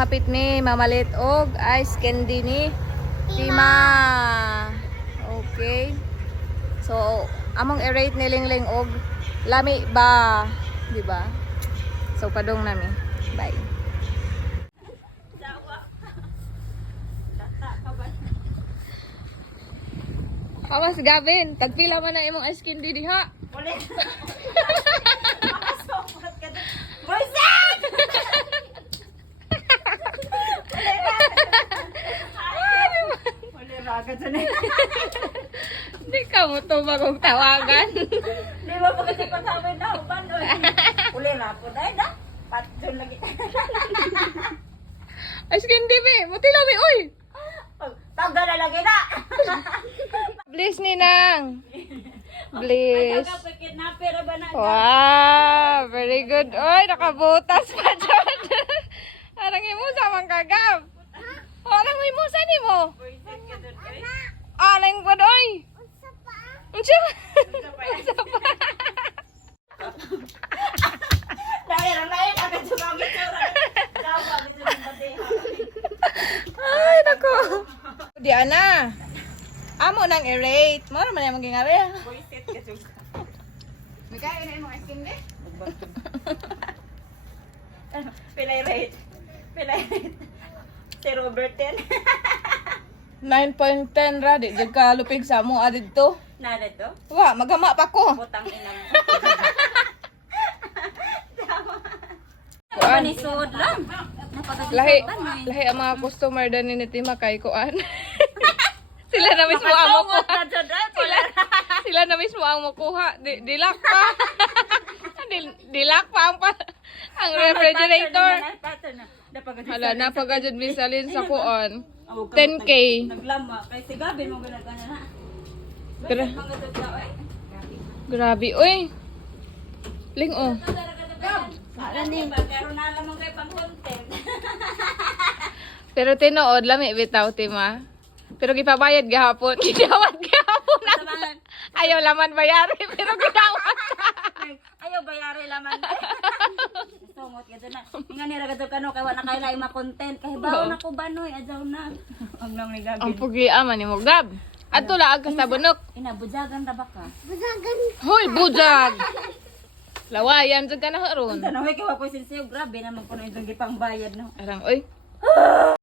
hapit ni mamalit og ice candy ni Tima. Okay. So, among i-rate ni Lingling og lami ba, di ba? So, padong nami. Bye. Kawas Gavin, tagpila man na imong ice candy diha. Uli. Makasokot ka doon. Boyset! Uli raga dyan eh. Hindi ka mo ito bagong tawagan. Di ba pa kasi pasawin na upan doon? Uli rapo dahil na. Patsun lagi. Ice candy be, buti lami oy. Taga na lagi na. Bliss ninang. Bliss. Taga kidnapper ba na? Wow, very good. Oy, nakabutas pa dyan. Arang imusa man kagab. O, arang imusa ni mo. Boyset ka doon kay. Arang po oy. Unsa pa? Unsa pa? Dahil ang lain agad sumagi sura. Dawa dito ng bateha. Ay, nako. Di ana. Amo nang i-rate. Mo naman yung maging ari. Boyset ka doon. May kaya na yung ice candy? Pilay rate. Pilay rate. Si Robert 10. 9.10 ra. Di dyan ka lupig sa mo adid to. Nada to? Wa, magama pa ko. Putang ina mo. Kuan. Panisod lang. Lahi ang mga customer dan ni Tima kay kuan. Sila na mismo ang makuha. Sila na mismo ang makuha. Dilak pa. Dilak pa ang refrigerator. Hala, napagajud misalin sa kuan. 10K. Naglama. Kay si Gabi mo ginagana na. Gra- Pangatod ka eh. Grabe, uy. Ling, oh. Pero nalamang kayo pang content. Pero tinuod, lami bitaw, Tima. Pero gipabayad gihapon. Gidawat gihapon. Sabangan. Ayaw laman bayari, pero gidawat. Ayaw bayari laman. Sungot ka doon na. Nga nira ka doon kano kay wala kayo laing ma-content. Kay baon ako banoy. Adyaw na. Ang nang ni Ang Gabi. pugi-ama ni mo, Gab. Ato laag ka sa bunok. Inabujagan ra ba ka? Hoy, bujag! Lawayan, dyan ka na haron. Tanong kay wa ko sinsiyo. Grabe naman po na itong gipang bayad no. Arang, oy.